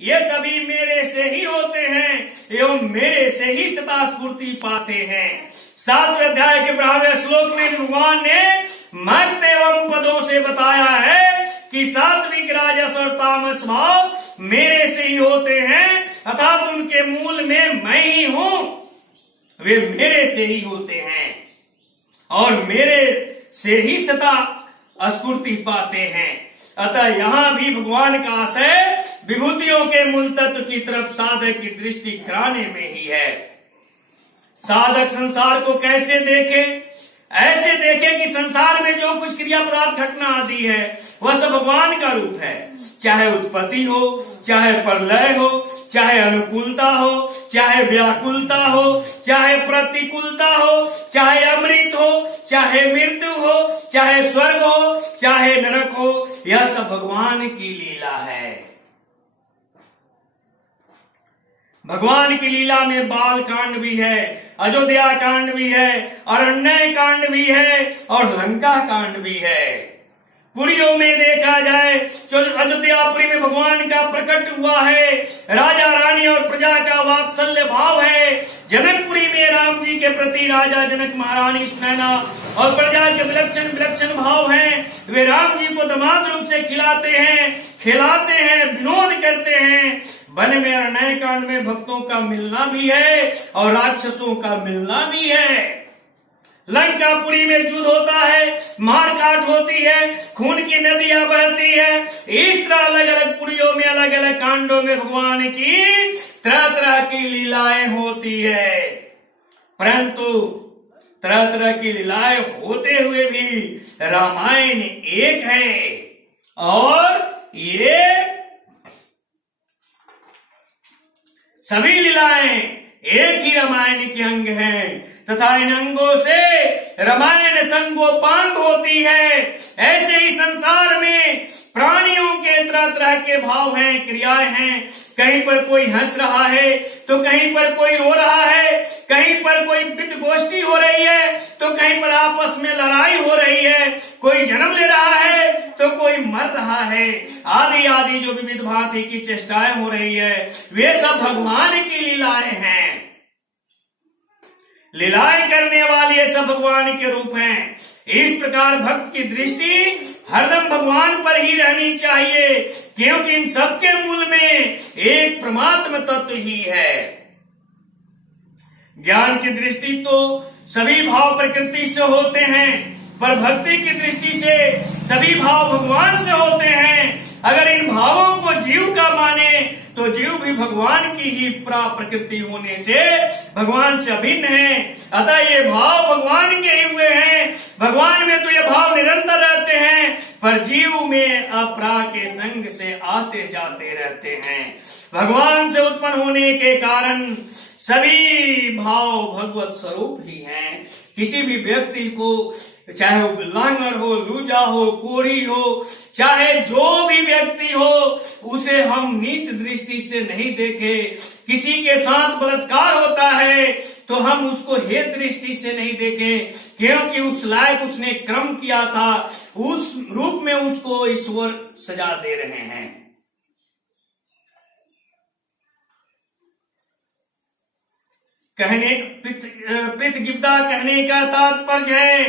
ये सभी मेरे से ही होते हैं एवं मेरे से ही सदा स्फूर्ति पाते हैं। 7वें अध्याय के 12वें श्लोक में भगवान ने महत्व एवं पदों से बताया है कि सात्विक, राजस और तामस भाव मेरे से ही होते हैं, अर्थात उनके मूल में मैं ही हूं, वे मेरे से ही होते हैं और मेरे से ही सदा स्फूर्ति पाते हैं। अतः यहाँ भी भगवान का आशय विभूतियों के मूल तत्व की तरफ साधक की दृष्टि कराने में ही है। साधक संसार को कैसे देखे? ऐसे देखे कि संसार में जो कुछ क्रिया पदार्थ घटना आदि है वह सब भगवान का रूप है। चाहे उत्पत्ति हो, चाहे प्रलय हो, चाहे अनुकूलता हो, चाहे व्याकुलता हो, चाहे प्रतिकूलता हो, चाहे अमृत हो, चाहे मृत्यु हो, चाहे स्वर्ग हो, चाहे नरक हो, यह सब भगवान की लीला है। भगवान की लीला में बाल कांड भी है, अयोध्या कांड भी है, अरण्य कांड भी है और लंका कांड भी है। पुरियों में देखा जाए जो अयोध्यापुरी में भगवान का प्रकट हुआ है, राजा रानी और प्रजा का वात्सल्य भाव है। जनकपुरी में राम जी के प्रति राजा जनक, महारानी सुनैना और प्रजा के विलक्षण विलक्षण भाव हैं। वे राम जी को दमाद रूप से खिलाते हैं, खिलाते हैं, विनोद करते हैं। वन में अरण्य कांड में भक्तों का मिलना भी है और राक्षसों का मिलना भी है। लंकापुरी में युद्ध होता है, मारकाट होती है, खून की नदियां बहती है। इस तरह अलग अलग पुरियों में अलग अलग कांडों में भगवान की तरह तरह की लीलाएं होती है। परंतु तरह तरह की लीलाएं होते हुए भी रामायण एक है और ये सभी लीलाएं एक ही रामायण के अंग हैं तथा इन अंगों से रामायण संगोपांग होती है। ऐसे ही संसार में प्राणियों के तरह तरह के भाव हैं, क्रियाएं हैं। कहीं पर कोई हंस रहा है तो कहीं पर कोई रो रहा है, कहीं पर कोई विद गोष्ठी हो रही है तो कहीं पर आपस में लड़ाई हो रही है, कोई जन्म ले रहा है तो कोई मर रहा है, आदि आदि जो विविध भांति की चेष्टाएं हो रही है वे सब भगवान की लीलाएं हैं। लीलाएं करने वाले ये सब भगवान के रूप हैं। इस प्रकार भक्त की दृष्टि हरदम भगवान पर ही रहनी चाहिए, क्योंकि इन सबके मूल में एक परमात्म तत्व ही है। ज्ञान की दृष्टि तो सभी भाव प्रकृति से होते हैं, पर भक्ति की दृष्टि से सभी भाव भगवान से होते हैं। अगर इन भावों को जीव का माने तो जीव भी भगवान की ही प्रकृति होने से भगवान से अभिन्न है। अतः ये भाव भगवान के ही हुए हैं। भगवान में तो ये भाव निरंतर रहते हैं, पर जीव में अपरा के संग से आते जाते रहते हैं। भगवान से उत्पन्न होने के कारण सभी भाव भगवत स्वरूप ही हैं। किसी भी व्यक्ति को, चाहे वो लांगर हो, लूजा हो, कोढ़ी हो, चाहे जो भी व्यक्ति हो, उसे हम नीच दृष्टि से नहीं देखे। किसी के साथ बलात्कार होता है तो हम उसको हे दृष्टि से नहीं देखे, क्योंकि उस लायक उसने कर्म किया था, उस रूप में उसको ईश्वर सजा दे रहे हैं। पृथगिव्दा कहने का तात्पर्य है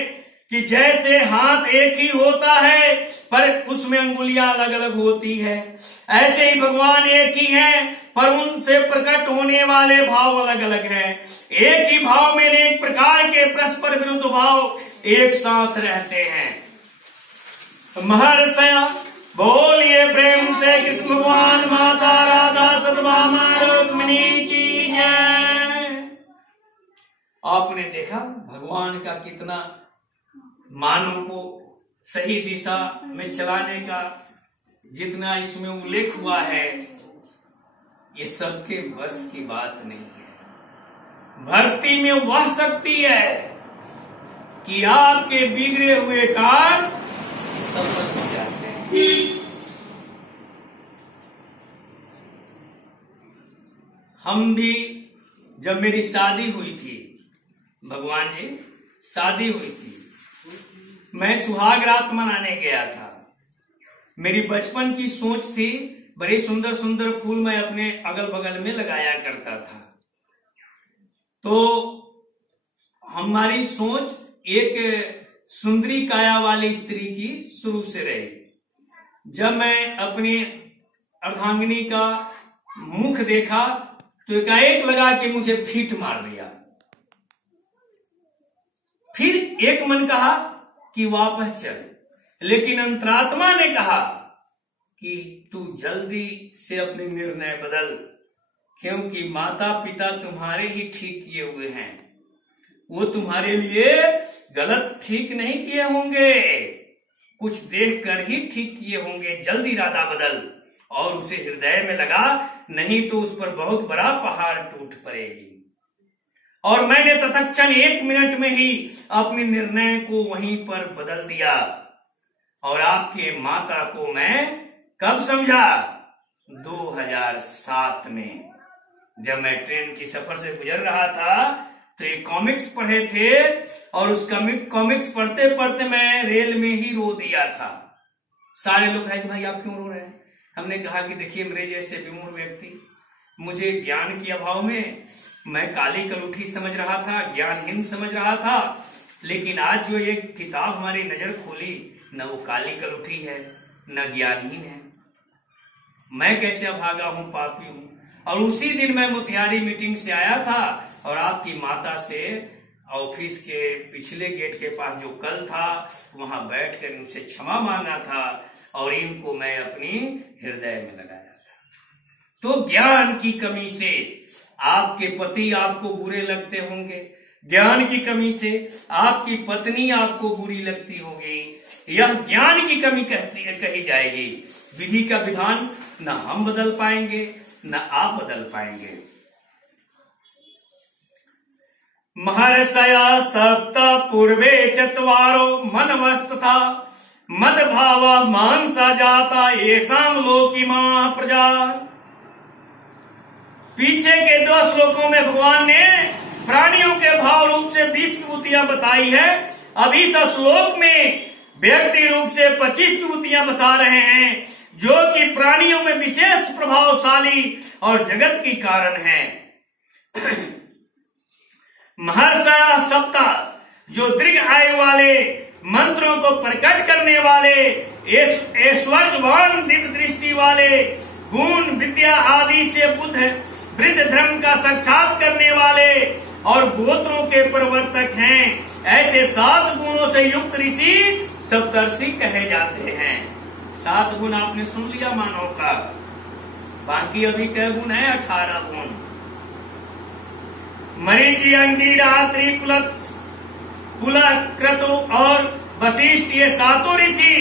कि जैसे हाथ एक ही होता है पर उसमें अंगुलियां अलग अलग होती है, ऐसे ही भगवान एक ही हैं पर उनसे प्रकट होने वाले भाव अलग अलग हैं। एक ही भाव में अनेक प्रकार के परस्पर विरुद्ध भाव एक साथ रहते हैं। महर्षया बोलिए प्रेम से कृष्ण भगवान माता राधा सतभामा रुक्मिणी की जय। आपने देखा भगवान का कितना मानव को सही दिशा में चलाने का जितना इसमें उल्लेख हुआ है, ये सबके बस की बात नहीं है। भक्ति में वह शक्ति है कि आपके बिगड़े हुए कार्य सफल हो जाते हैं। हम भी, जब मेरी शादी हुई थी, भगवान जी शादी हुई थी, मैं सुहाग रात मनाने गया था। मेरी बचपन की सोच थी बड़े सुंदर सुंदर फूल मैं अपने अगल बगल में लगाया करता था। तो हमारी सोच एक सुंदरी काया वाली स्त्री की शुरू से रही। जब मैं अपनी अर्धांगिनी का मुख देखा तो एकाएक लगा कि मुझे फीट मार दिया। फिर एक मन कहा कि वापस चल, लेकिन अंतरात्मा ने कहा कि तू जल्दी से अपने निर्णय बदल, क्योंकि माता पिता तुम्हारे ही ठीक किए हुए हैं, वो तुम्हारे लिए गलत ठीक नहीं किए होंगे, कुछ देख कर ही ठीक किए होंगे। जल्दी इरादा बदल और उसे हृदय में लगा, नहीं तो उस पर बहुत बड़ा पहाड़ टूट पड़ेगी। और मैंने तत्क्षण 1 मिनट में ही अपने निर्णय को वहीं पर बदल दिया। और आपके माता को मैं कब समझा? 2007 में, जब मैं ट्रेन की सफर से गुजर रहा था तो एक कॉमिक्स पढ़े थे और उस कॉमिक्स पढ़ते पढ़ते मैं रेल में ही रो दिया था। सारे लोग कहे कि भाई आप क्यों रो रहे हैं? हमने कहा कि देखिए, मेरे जैसे विमूढ़ व्यक्ति, मुझे ज्ञान के अभाव में मैं काली कलुठी समझ रहा था, ज्ञानहीन समझ रहा था, लेकिन आज जो ये किताब हमारी नजर खोली, न वो काली कलुठी है न ज्ञानहीन है। मैं कैसे अभागा हूं, पापी हूं। और उसी दिन मैं मोतिहारी मीटिंग से आया था और आपकी माता से ऑफिस के पिछले गेट के पास जो कल था वहां बैठकर उनसे क्षमा मांगा था और इनको मैं अपनी हृदय में लगाया था। तो ज्ञान की कमी से आपके पति आपको बुरे लगते होंगे, ज्ञान की कमी से आपकी पत्नी आपको बुरी लगती होगी, यह ज्ञान की कमी कही जाएगी। विधि का विधान न हम बदल पाएंगे न आप बदल पाएंगे। महर्षया सप्त पूर्वे चत्वारो मनवस्तथा मद भावा मानसा जाता येषाम लोकिमा प्रजा। पीछे के 2 श्लोकों में भगवान ने प्राणियों के भाव रूप से 20 विभूतियां बताई है। अब इस श्लोक में व्यक्ति रूप से 25 विभूतियां बता रहे हैं, जो कि प्राणियों में विशेष प्रभावशाली और जगत की कारण है। महर्षया सप्ता, जो दीर्घ आयु वाले, मंत्रों को प्रकट करने वाले, ऐश्वर्यवान दिव्य दृष्टि वाले, गुण विद्या आदि से बुद्ध वृद्ध धर्म का साक्षात करने वाले और गोत्रों के प्रवर्तक हैं, ऐसे 7 गुणों से युक्त ऋषि सप्तर्षि कहे जाते हैं। 7 गुण आपने सुन लिया मानव का, बाकी अभी कै गुण है? 18 गुण। मरीचि, अंगिरा, पुलक्रतु और वशिष्ठ, ये 7 ऋषि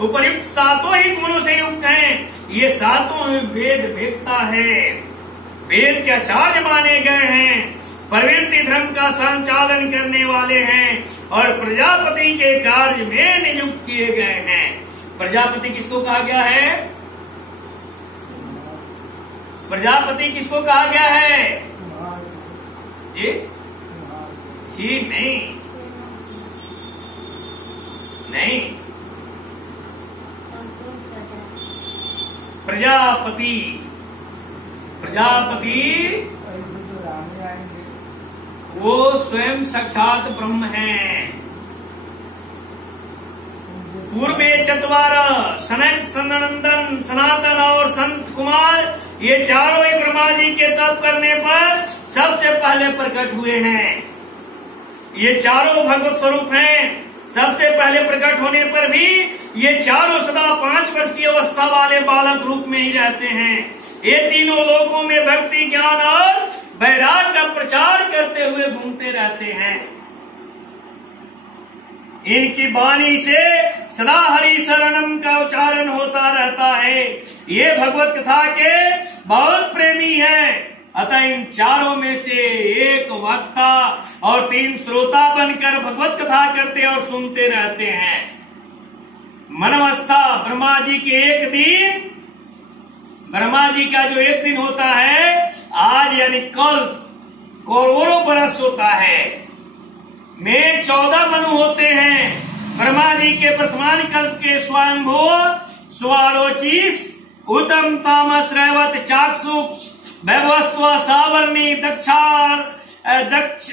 उपर्युक्त 7 ही गुणों से युक्त हैं। ये 7 वेद वेदता है, वेद के आचार्य माने गए हैं, प्रवृत्ति धर्म का संचालन करने वाले हैं और प्रजापति के कार्य में नियुक्त किए गए हैं। प्रजापति किसको कहा गया है? प्रजापति किसको कहा गया है? जी जी नहीं, प्रजापति वो स्वयं साक्षात ब्रह्म है। पूर्वे चत्वार, सनक, सनंदन, सनातन और संत कुमार, ये चारों ही ब्रह्मा जी के तप करने पर सबसे पहले प्रकट हुए हैं। ये चारों भगवत स्वरूप हैं। सबसे पहले प्रकट होने पर भी ये चारों सदा 5 वर्ष की अवस्था वाले बालक रूप में ही रहते हैं। ये तीनों लोकों में भक्ति, ज्ञान और वैराग्य का प्रचार करते हुए घूमते रहते हैं। इनकी वाणी से सदा हरि शरणम का उच्चारण होता रहता है। ये भगवत कथा के बहुत प्रेमी है। अतः इन चारों में से एक वक्ता और 3 श्रोता बनकर भगवत कथा करते और सुनते रहते हैं। मनवस्था, ब्रह्मा जी के एक दिन, ब्रह्मा जी का जो एक दिन होता है, आज यानी कल करोड़ों बरस होता है। में 14 मनु होते हैं। ब्रह्मा जी के वर्तमान कल्प के स्वयंभू 44 उत्तम तामस रैवत चाक्षुष वैभवस्त्व सावर्णी दक्षार दक्ष